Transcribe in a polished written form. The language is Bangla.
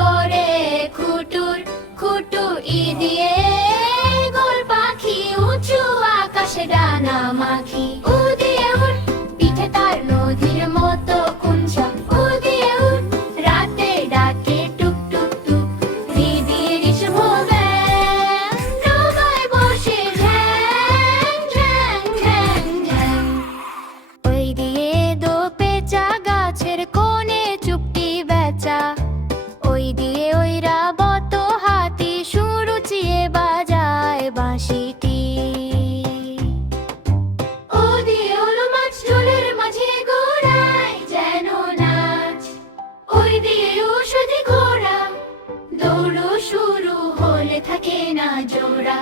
করে খুটুর খুটুর ই দিয়ে গোল পাখি উঁচু আকাশে ডানা মাখি। উ দিয়ে উঠ, পিঠে তার নদীর মতো কুঞ্চা। উ দিয়ে উঠ, রাতে ডাকে টুক টুক টুক। রি দিয়ে ঋষভ ব্যাং, ডোবায় বসে ঝ্যাং ঝ্যাং ঝ্যাং ঝ্যাং। ওই দিয়ে দো পেঁচা গাছের কোণে চুপটি বেচা। ওই দিয়ে ঐরাবত হাতি সুরুচিয়ে বাজায় বাঁশিটি। ও দিয়ে ওলো মাছ জলের মাঝে ঘোরায় যেন নাচ। ওই দিয়ে ঔষধি ঘোড়া, দৌড় শুরু হলে থাকে না জোড়া।